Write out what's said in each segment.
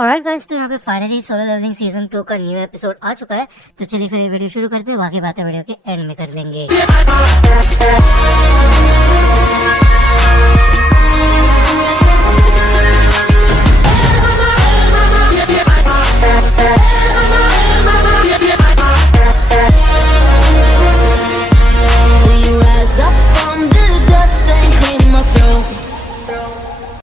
Alright guys, तो यहाँ पे फाइनली सोलो लेवलिंग सीजन 2 का न्यू एपिसोड आ चुका है। तो चलिए फिर ये वीडियो शुरू करते हैं, बाकी बातें वीडियो के एंड में कर लेंगे।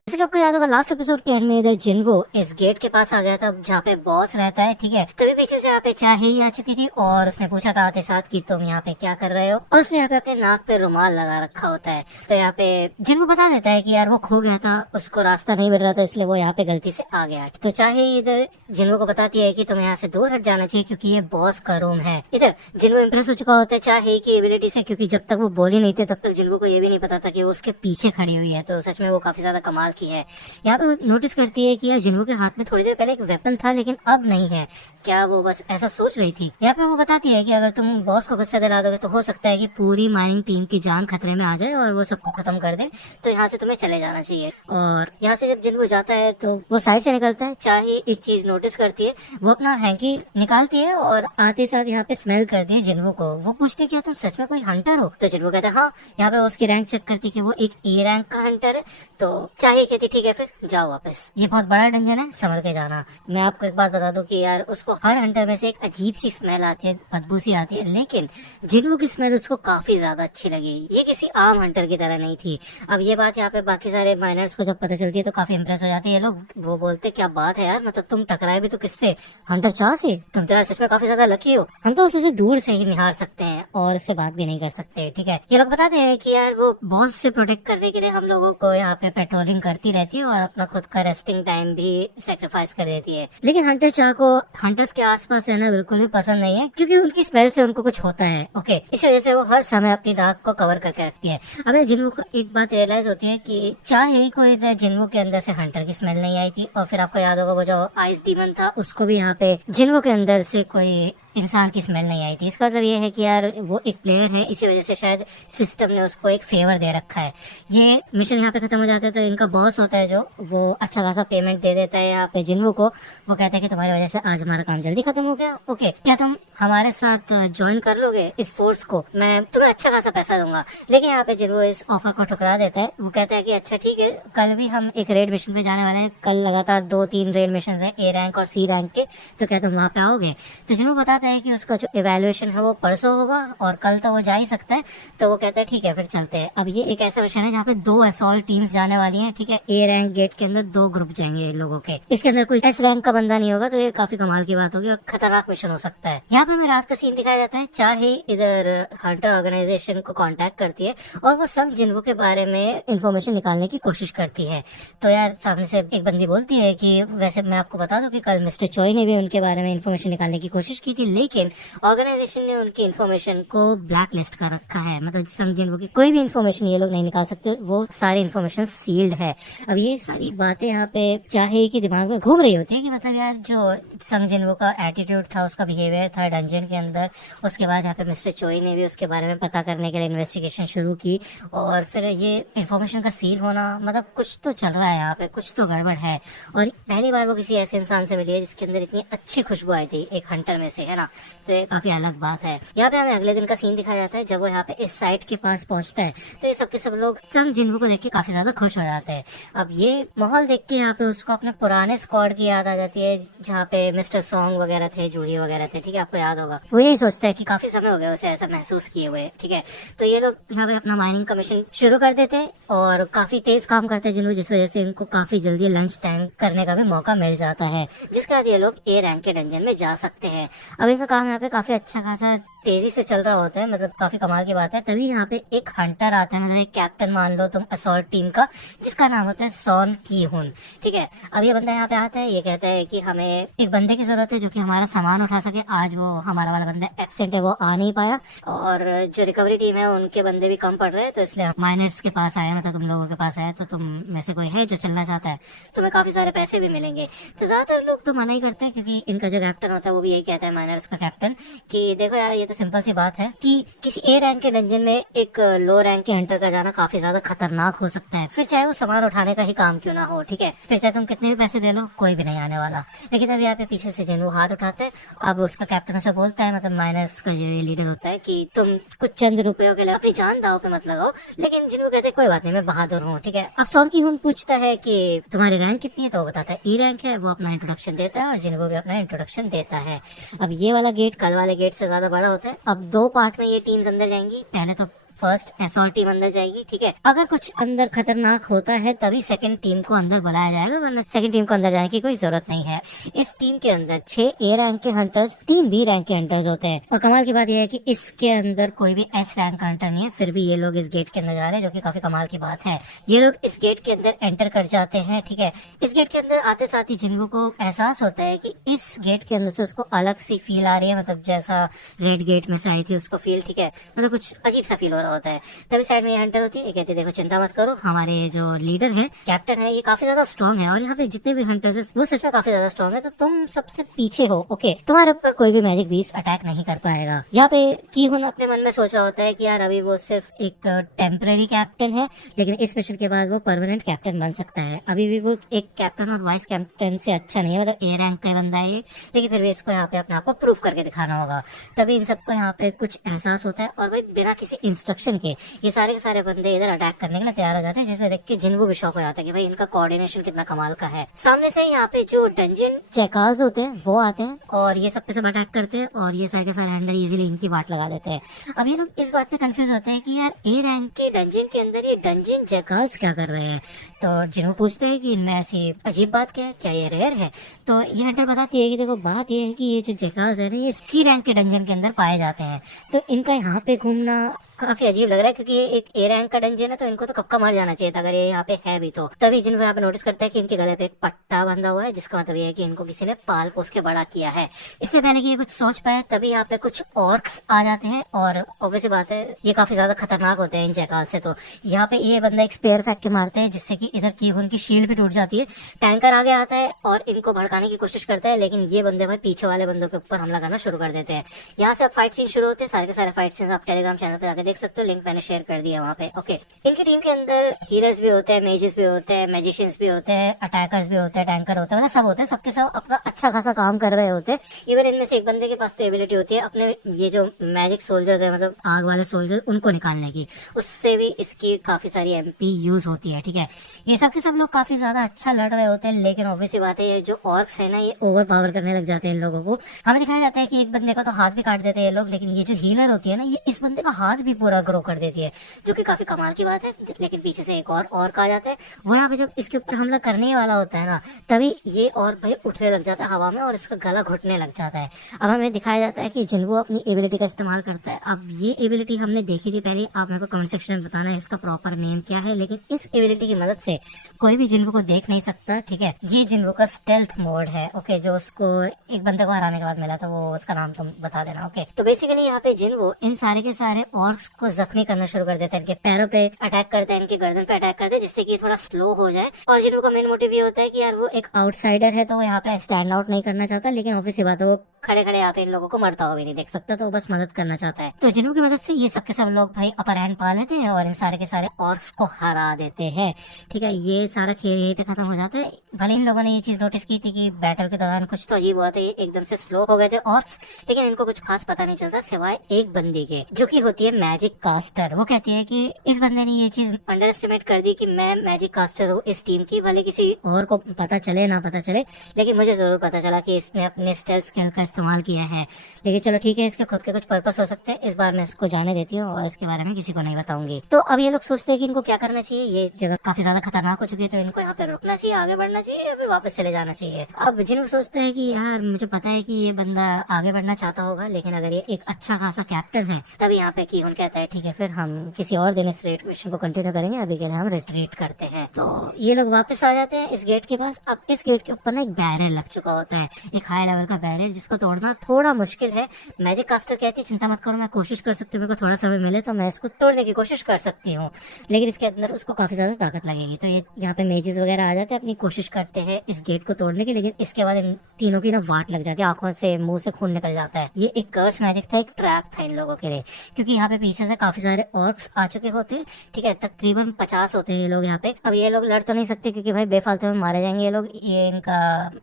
जैसे कि आपको याद होगा लास्ट एपिसोड के एंड में इधर जिन्वो इस गेट के पास आ गया था जहाँ पे बॉस रहता है, ठीक है। तभी पीछे से यहाँ पे चाहे ही आ चुकी थी और उसने पूछा था आते साथ कि तुम यहाँ पे क्या कर रहे हो, और उसने यहाँ पे अपने नाक पे रुमाल लगा रखा होता है। तो यहाँ पे जिन्वो बता देता है कि यार वो खो गया था, उसको रास्ता नहीं मिल रहा था, इसलिए वो यहाँ पे गलती से आ गया। तो चाहे इधर जिन्वो को बताती है कि तुम्हें यहाँ से दूर हट जाना चाहिए क्योंकि ये बॉस का रूम है। इधर जिन्वो इम्प्रेस हो चुका होता है चाहे की एबिलिटी से, क्योंकि जब तक वो बोली नहीं थे तब तक जिन्वो को ये भी नहीं पता था कि वो उसके पीछे खड़ी हुई है। तो सच में वो काफी ज्यादा कमाल की है। यहाँ पे नोटिस करती है कि यार जिन्वो के हाथ में थोड़ी देर पहले एक वेपन था लेकिन अब नहीं है। क्या वो बस ऐसा सोच रही थी? यहाँ पे वो बताती है कि अगर तुम बॉस को गुस्सा दिला दोगे तो हो सकता है कि पूरी माइनिंग टीम की जान खतरे में आ जाए और वो सबको खत्म कर दे, तो यहाँ से तुम्हें चले जाना चाहिए। और यहाँ से जब जिन्वो जाता है तो वो साइड से निकलता है। चाहे एक चीज नोटिस करती है, वो अपना हैंकी निकालती है और आते साथ यहाँ पे स्मेल करती है जिन्वो को। वो पूछती है क्या तुम सच में कोई हंटर हो? तो जिन्वो कहता है हाँ। यहाँ पे उसकी रैंक चेक करती है कि वो एक ए रैंक का हंटर है। तो चाहे कहती ठीक है फिर जाओ वापस, ये बहुत बड़ा डंजन है, संभल के जाना। मैं आपको एक बात बता दूं कि यार उसको हर हंटर में से एक अजीब सी स्मेल आती है, बदबू सी आती है, लेकिन जिन्वो की स्मेल उसको काफी ज्यादा अच्छी लगी। ये किसी आम हंटर की तरह नहीं थी। अब ये बात यहाँ पे बाकी सारे माइनर्स को जब पता चलती है तो काफी इंप्रेस हो जाती है लोग। वो बोलते क्या बात है यार, मतलब तुम टकराए भी तो किससे? हंटर चाह से? तुम तो यार सच में काफी ज्यादा लकी हो। हम तो उसे दूर से ही निहार सकते हैं और उससे बात भी नहीं कर सकते, ठीक है। ये लोग बताते हैं कि यार वो बॉस से प्रोटेक्ट करने के लिए हम लोगों को यहाँ पे पेट्रोलिंग करती रहती है और अपना खुद का रेस्टिंग टाइम भी सेक्रीफाइस कर देती है। लेकिन हंटर चाह को हंटर्स के आसपास रहना बिल्कुल भी पसंद नहीं है क्योंकि उनकी स्मेल से उनको कुछ होता है, ओके। इस वजह से वो हर समय अपनी नाक को कवर करके रखती है। अब जिन्वो को एक बात रियलाइज होती है कि चाहे कोई जिन्वो के अंदर से हंटर की स्मेल नहीं आई थी, और फिर आपको याद होगा वो जो आइस डीमन था उसको भी यहाँ पे जिन्वो के अंदर से कोई इंसान की स्मेल नहीं आई थी। इसका मतलब ये है कि यार वो एक प्लेयर है, इसी वजह से शायद सिस्टम ने उसको एक फेवर दे रखा है। ये मिशन यहाँ पे खत्म हो जाता है तो इनका बॉस होता है जो वो अच्छा खासा पेमेंट दे देता है यहाँ पे जिन्वो को। वो कहता है कि तुम्हारी वजह से आज हमारा काम जल्दी खत्म हो गया, ओके, क्या तुम हमारे साथ ज्वाइन कर लोगे इस फोर्स को? मैं तुम्हें अच्छा खासा पैसा दूंगा। लेकिन यहाँ पे जिन्वो इस ऑफर को ठुकरा देता है। वो कहता है कि अच्छा ठीक है, कल भी हम एक रेड मिशन पे जाने वाले हैं, कल लगातार 2-3 रेड मिशन है ए रैंक और सी रैंक के, तो क्या तुम वहाँ पे आओगे? तो जिन्वो बताता है कि उसका जो इवैल्यूएशन है वो परसों होगा और कल तो वो जा ही सकता है। तो वो कहता है ठीक है फिर चलते हैं। अब ये एक ऐसा मिशन है जहाँ पे 2 असॉल्ट टीम्स जाने वाली हैं, ठीक है। ए रैंक गेट के अंदर 2 ग्रुप जाएंगे इन लोगों के। इसके अंदर कोई एस रैंक का बंदा नहीं होगा, तो ये काफी कमाल की बात होगी और खतरनाक मिशन हो सकता है। यहाँ पे हमें रात का सीन दिखाया जाता है। चाहे इधर हंटर ऑर्गेनाइजेशन को कांटेक्ट करती है और वो संग जिन्वो के बारे में इंफॉर्मेशन निकालने की कोशिश करती है। तो यार सामने से एक बंदी बोलती है कि वैसे मैं आपको बता दूं कि कल मिस्टर चोई ने भी उनके बारे में इंफॉर्मेशन निकालने की कोशिश की थी, लेकिन ऑर्गेनाइजेशन ने उनकी इन्फॉर्मेशन को ब्लैक लिस्ट कर रखा है। मतलब संग जिन्वो की कोई भी इन्फॉर्मेशन ये लोग नहीं निकाल सकते, वो सारी इन्फॉर्मेशन सील्ड है। अब ये सारी बातें यहाँ पे चाहे की दिमाग में घूम रही होती है कि मतलब यार जो संग जिन्वो का एटीट्यूड था, उसका बिहेवियर था डंजन के अंदर, उसके बाद यहाँ पे मिस्टर चोई ने भी उसके बारे में पता करने के लिए इन्वेस्टिगेशन शुरू की, और फिर ये इन्फॉर्मेशन का सील होना, मतलब कुछ तो चल रहा है यहाँ पे, कुछ तो गड़बड़ है। और पहली बार वो किसी ऐसे इंसान से मिली है जिसके अंदर इतनी अच्छी खुशबू आई थी, एक हंटर में से, है ना। तो ये काफी अलग बात है। यहाँ पे हमें अगले दिन का सीन दिखाया जाता है जब वो यहाँ पे इस साइट के पास पहुंचता है। तो ये सब के सब लोग संग जिन्वो को देख के काफी ज्यादा खुश हो जाते हैं। अब ये माहौल देख के यहाँ पे उसको अपने पुराने स्क्वाड की याद आ जाती है जहाँ पे मिस्टर सॉन्ग वगैरह थे, जूही वगैरह थे, ठीक है, आपको याद होगा। वो यही सोचता है कि काफी समय हो गया उसे ऐसा महसूस किए हुए, ठीक है। तो ये लोग यहाँ पे अपना माइनिंग का मिशन शुरू कर देते हैं और काफी तेज काम करते हैं जिन्वो, जिस वजह से इनको काफी जल्दी लंच टाइम करने का भी मौका मिल जाता है, जिसके बाद ये लोग ए रैंक के डंजन में जा सकते हैं। अब इनका काम यहाँ पे काफी अच्छा खासा तेजी से चल रहा होता है, मतलब काफी कमाल की बात है। तभी यहाँ पे एक हंटर आता है, मतलब एक कैप्टन मान लो तुम असॉल्ट टीम का, जिसका नाम होता है सॉन की हुन, ठीक है। अब ये बंदा यहाँ पे आता है, ये कहता है कि हमें एक बंदे की जरूरत है जो कि हमारा सामान उठा सके। आज वो हमारा वाला बंदा एब्सेंट है, वो आ नहीं पाया, और जो रिकवरी टीम है उनके बंदे भी कम पड़ रहे हैं, तो इसलिए माइनर्स के पास आए, मतलब तुम लोगों के पास आए। तो तुम में से कोई है जो चलना चाहता है, तुम्हें काफी सारे पैसे भी मिलेंगे। तो ज्यादातर लोग तो मना ही करते हैं क्योंकि इनका जो कैप्टन होता है वो भी यही कहता है, माइनर्स का कैप्टन, कि देखो यार ये तो सिंपल सी बात है कि किसी ए रैंक के डंजन में एक लो रैंक के हंटर का जाना काफी ज्यादा खतरनाक हो सकता है, फिर चाहे वो सामान उठाने का ही काम क्यों ना हो, ठीक है, फिर चाहे तुम कितने भी पैसे दे लो कोई भी नहीं आने वाला। लेकिन अब यहाँ पे पीछे से जिन वो हाथ उठाते हैं, अब उसका कैप्टन उसे बोलता है, मतलब माइनस का जो लीडर होता है, कि तुम कुछ चंद रुपयों के लिए अपनी जान दाव पे मत लगाओ। लेकिन जिनको कहते हैं कोई बात नहीं, मैं बहादुर हूँ, ठीक है। अब सॉन की हुन पूछता है कि तुम्हारी रैंक कितनी है, तो वो बताता है ई रैंक है। वो अपना इंट्रोडक्शन देता है और जिनको भी अपना इंट्रोडक्शन देता है। अब ये वाला गेट कल वाले गेट से ज्यादा बड़ा होता है। अब 2 पार्ट में ये टीम्स अंदर जाएंगी। पहले तो फर्स्ट असॉल्ट टीम अंदर जाएगी, ठीक है। अगर कुछ अंदर खतरनाक होता है तभी सेकंड टीम को अंदर बुलाया जाएगा, वरना सेकंड टीम को अंदर जाने की कोई जरूरत नहीं है। इस टीम के अंदर 6 ए रैंक के हंटर्स, 3 बी रैंक के हंटर्स होते हैं। और कमाल की बात यह है कि इसके अंदर कोई भी एस रैंक का हंटर नहीं है, फिर भी ये लोग इस गेट के अंदर जा रहे हैं, जो कि काफी कमाल की बात है। ये लोग इस गेट के अंदर एंटर कर जाते हैं, ठीक है। इस गेट के अंदर आते साथ ही जिनको को एहसास होता है कि इस गेट के अंदर से उसको अलग सी फील आ रही है, मतलब जैसा रेड गेट में से आई थी उसको फील, ठीक है, मतलब कुछ अजीब सा फील हो रहा होता है। तभी साइड में ये हंटर होती है, ये कहती है देखो चिंता मत करो, हमारे जो लीडर है, कैप्टन है, ये काफी ज्यादा स्ट्रॉन्ग है और यहाँ पे जितने भी हंटर्स है वो सच में काफी ज्यादा स्ट्रॉन्ग है, तो तुम सबसे पीछे हो, ओके, तुम्हारे ऊपर कोई भी मैजिक बीस्ट अटैक नहीं कर पाएगा। यहाँ पे कीहुन अपने मन में सोच रहा होता है कि यार अभी वो सिर्फ एक टेम्पररी कैप्टन है, लेकिन इस मिशन के बाद वो परमानेंट कैप्टन बन सकता है। अभी भी वो एक कैप्टन और वाइस कैप्टन से अच्छा नहीं है, मतलब ए रैंक का बंदा है ये, लेकिन फिर भी इसको यहाँ पे अपने आप को प्रूफ करके दिखाना होगा। तभी इन सबको यहाँ पे कुछ एहसास होता है और भाई बिना किसी इंस्ट्रक्शन के ये सारे बंदे इधर अटैक करने के लिए तैयार हो जाते हैं, जिसे देख के जिनको भी शौक हो जाता है कि भाई इनका कोऑर्डिनेशन कितना कमाल का है। सामने से यहाँ पे जो डंजन जैकाल्स होते हैं वो आते हैं और ये सब पे सब अटैक करते हैं और ये सारे के सारे हंटर इजीली इनकी बात लगा देते हैं। अब ये लोग इस बात पे कंफ्यूज होते हैं कि यार ए रैंक के डंजन के अंदर ये डंजन जैकाल्स क्या कर रहे हैं। तो जिनको पूछते हैं कि इनमें ऐसी अजीब बात क्या ये रेयर है, तो ये हंटर बताती है कि देखो बात ये है कि ये जो जैकाल्स है ना, ये सी रैंक के डंजन के अंदर पाए जाते हैं, तो इनका यहाँ पे घूमना काफी अजीब लग रहा है, क्योंकि ये एक ए रैंक का डंजन है, तो इनको तो कब का मर जाना चाहिए था अगर ये यहाँ पे है भी तो। तभी जिनको यहाँ पे नोटिस करता है कि इनके गले पे एक पट्टा बंधा हुआ है, जिसका मतलब ये है कि इनको किसी ने पाल पोस के बड़ा किया है। इससे पहले कि ये कुछ सोच पाए तभी यहाँ पे कुछ ऑर्क्स आ जाते हैं और ऑब्वियस बात है ये काफी ज्यादा खतरनाक होते हैं इन जैकाल से। तो यहाँ पे ये बंदा एक स्पेयर फेंक के मारते हैं, जिससे कि इधर की उनकी शील्ड भी टूट जाती है। टैंकर आगे आता है और इनको भड़काने की कोशिश करता है, लेकिन ये बंदे भाई पीछे वाले बंदों के ऊपर हमला करना शुरू कर देते हैं। यहाँ से अब फाइट सीन शुरू होते हैं, सारे के सारे फाइट सीन आप टेलीग्राम चैनल पे जाकर देख सकते हो, लिंक मैंने शेयर कर दिया वहाँ पे, ओके। इनकी टीम के अंदर हीलर्स भी होते हैं, मेजेस भी होते हैं, मैजिशियंस भी होते हैं, अटैकर्स भी होते हैं, टैंकर होते हैं, मतलब सब होते हैं, सबके सब अपना अच्छा खासा काम कर रहे होते हैं। इवन इनमें से एक बंदे के पास तो एबिलिटी होती है अपने ये जो मैजिक सोल्जर्स है, मतलब आग वाले सोल्जर, उनको निकालने की, उससे भी इसकी काफी सारी एमपी यूज होती है, ठीक है। ये सब के सब लोग काफी ज्यादा अच्छा लड़ रहे होते हैं, लेकिन ऑब्वियसली बात है ये जो ऑर्क्स है ना, ये ओवर पावर करने लग जाते हैं इन लोगों को। हमें दिखाया जाता है कि एक बंदे का तो हाथ भी काट देते हैं ये लोग, लेकिन ये जो हीलर होती है ना, ये इस बंदे का हाथ भी पूरा ग्रो कर देती है, जो कि काफी कमाल की बात है। लेकिन पीछे से एक और आ जाता है, वो यहाँ पे जब इसके ऊपर हमला करने ही वाला होता है ना, तभी ये और भाई उठने लग जाता है हवा में और इसका गला घुटने लग जाता है। अब हमें दिखाया जाता है कि जिनको अपनी एबिलिटी का इस्तेमाल करता है। अब ये एबिलिटी हमने देखी थी पहले, आप मेरे को कमेंट सेक्शन में बताना है इसका प्रॉपर नेम क्या है, लेकिन इस एबिलिटी की मदद से कोई भी जिनको को देख नहीं सकता, ठीक है। ये जिनको का स्टेल्थ मोड है, ओके, जो उसको एक बंदे को हराने के बाद मिला था, वो उसका नाम तुम बता देना, ओके। तो बेसिकली यहाँ पे जिनको इन सारे के सारे ऑर्क्स को जख्मी करना शुरू कर देता है, इनके पैरों पे अटैक करते हैं, इनकी गर्दन पे अटैक करते हैं, जिससे कि थोड़ा स्लो हो जाए। और जिनको का मेन मोटिव ये होता है कि यार वो एक आउटसाइडर है, तो वो यहाँ पे स्टैंड आउट नहीं करना चाहता, लेकिन ऑब्वियसली बात है वो खड़े खड़े यहाँ पे इन लोगों को मरता हुआ भी नहीं देख सकता, तो बस मदद करना चाहता है। तो जिनको की मदद से ये सब के सब लोग भाई अपर हैंड पा लेते हैं और इन सारे के सारे ऑर्क्स को हरा देते हैं, ठीक है। ये सारा खेल यहीं पे खत्म हो जाता है। भले इन लोगों ने ये चीज नोटिस की थी कि बैटल के दौरान कुछ तो अजीब हुआ था, ये एकदम से स्लो हो गए थे ऑर्क्स, लेकिन इनको कुछ खास पता नहीं चलता सिवाय एक बंदी के, जो की होती है मैजिक कास्टर। वो कहती है कि इस बंदे ने ये चीज अंडर एस्टिमेट कर दी कि मैं मैजिक कास्टर हूँ इस टीम की, भले किसी और को पता चले ना पता चले, लेकिन मुझे जरूर पता चला कि इसने अपने स्टेल्थ स्किल का इस्तेमाल किया है। लेकिन चलो ठीक है, इसके खुद के कुछ पर्पस हो सकते हैं, इस बार मैं इसको जाने देती हूँ और इसके बारे में किसी को नहीं बताऊंगी। तो अब ये लोग सोचते हैं कि इनको क्या करना चाहिए, ये जगह काफी ज्यादा खतरनाक हो चुकी है, तो इनको यहाँ पे रुकना चाहिए, आगे बढ़ना चाहिए या फिर वापस चले जाना चाहिए। अब जिनको सोचते हैं कि यार मुझे पता है कि ये बंदा आगे बढ़ना चाहता होगा, लेकिन अगर ये एक अच्छा खासा कैप्टन है, तभी यहाँ पे कीहुन कहता है ठीक है फिर हम किसी और दिन इस रेड मिशन को कंटिन्यू करेंगे, अभी के लिए हम रिट्रीट करते हैं। तो ये लोग वापस आ जाते हैं इस गेट के पास। अब इस गेट के ऊपर ना एक बैरियर लग चुका होता है, एक हाई लेवल का बैरियर, जिसको तोड़ना थोड़ा मुश्किल है। मैजिक कास्टर कहती है चिंता मत करो, मैं कोशिश कर सकती हूँ, मेरे को थोड़ा समय मिले तो मैं इसको तोड़ने की कोशिश कर सकती हूँ, लेकिन इसके अंदर उसको काफी ज्यादा ताकत लगेगी। तो ये यहाँ पे मेजेस वगैरह आ जाते हैं, अपनी कोशिश करते हैं इस गेट को तोड़ने की, लेकिन इसके बाद इन तीनों की ना वाट लग जाती है, आंखों से मुंह से खून निकल जाता है। ये एक कर्स मैजिक था, एक ट्रैप था इन लोगों के लिए, क्योंकि यहाँ पे पीछे से काफी सारे ऑर्क्स आ चुके होते हैं। ठीक है, तकरीबन 50 होते हैं ये लोग यहाँ पे। अब ये लोग लड़ तो नहीं सकते क्योंकि भाई बेफालतू में मारे जाएंगे ये लोग, ये इनका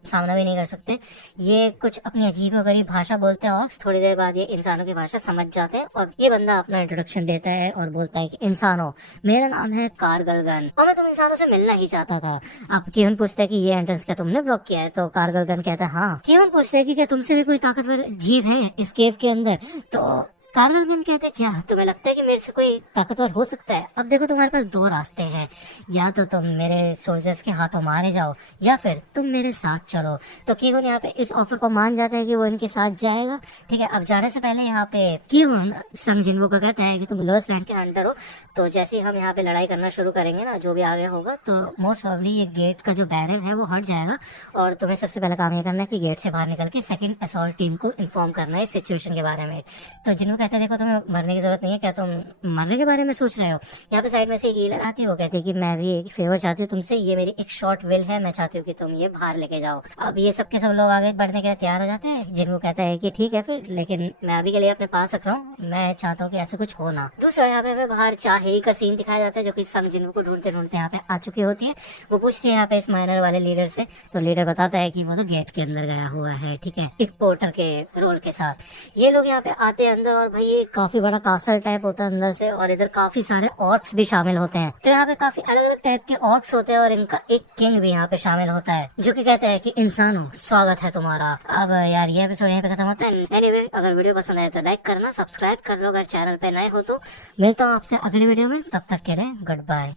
सामना भी नहीं कर सकते। ये कुछ अपनी अजीब गरीब भाषा बोलते हैं ऑर्क्स, थोड़ी देर बाद ये इंसानों की भाषा समझ जाते हैं और ये बंदा अपना इंट्रोडक्शन देता है और बोलता है कि इंसानों, मेरा नाम है कारगलगन और मैं तुम इंसानों से मिलना ही चाहता था। अब कीवन पूछता है कि ये एंट्रेंस क्या तुमने ब्लॉक किया है? तो कारगलगन कहता है हाँ। कीवन पूछता है कि क्या तुमसे भी कोई ताकतवर जीव है इस केव के अंदर? तो कारगलगन कहते हैं क्या तुम्हें लगता है कि मेरे से कोई ताकतवर हो सकता है? अब देखो तुम्हारे पास दो रास्ते हैं, या तो तुम मेरे सोल्जर्स के हाथों मारे जाओ या फिर तुम मेरे साथ चलो। तो कीवन यहाँ पे इस ऑफर को मान जाता है कि वो इनके साथ जाएगा। ठीक है, अब जाने से पहले यहाँ पे कीवन संग जिन्वो को कहता है कि तुम लोएस्ट रैंक के हंटर हो, तो जैसे ही हम यहाँ पे लड़ाई करना शुरू करेंगे ना, जो भी आगे होगा, तो मोस्ट प्रोबेबली ये गेट का जो बैरियर है वो हट जाएगा और तुम्हें सबसे पहला काम ये करना है कि गेट से बाहर निकल के सेकंड असॉल्ट टीम को इन्फॉर्म करना है इस सिचुएशन के बारे में। तो जिन्वो कहते हैं देखो तुम्हें मरने की जरूरत नहीं है, क्या तुम मरने के बारे में सोच रहे हो? यहाँ पे साइड में से हीलर आती है, वो कहती है कि मैं भी एक फेवर चाहती हूँ तुमसे, ये मेरी एक शॉर्ट विल है, मैं चाहती हूँ कि तुम ये बाहर लेके जाओ। अब ये सब के सब लोग आगे बढ़ने के लिए तैयार हो जाते हैं। जिन्वो कहता है कि ठीक है फिर, लेकिन मैं अभी के लिए अपने पास रख रहा हूँ, मैं चाहता हूँ कि ऐसे कुछ हो ना। दूसरा यहाँ पे हमें बाहर चाहे का सीन दिखाया जाता है, जो कि संग जिन्वो को ढूंढते ढूंढते यहाँ पे आ चुकी होती है। वो पूछती है यहाँ पे इस माइनर वाले लीडर से, तो लीडर बताता है कि वो तो गेट के अंदर गया हुआ है। ठीक है, एक पोर्टर के रोल के साथ ये लोग यहाँ पे आते हैं अंदर और भाई ये काफी बड़ा कासल टाइप होता है अंदर से, और इधर काफी सारे ऑर्क्स भी शामिल होते हैं। तो यहाँ पे काफी अलग अलग टाइप के ऑर्क्स होते हैं और इनका एक किंग भी यहाँ पे शामिल होता है, जो कि कहता है कि इंसानों स्वागत है तुम्हारा। अब यार ये एपिसोड यहाँ पे खत्म होता है। एनीवे, अगर वीडियो पसंद आए तो लाइक करना, सब्सक्राइब कर लो अगर चैनल पे नए हो तो। मिलता हूँ आपसे अगली वीडियो में, तब तक के लिए गुड बाय।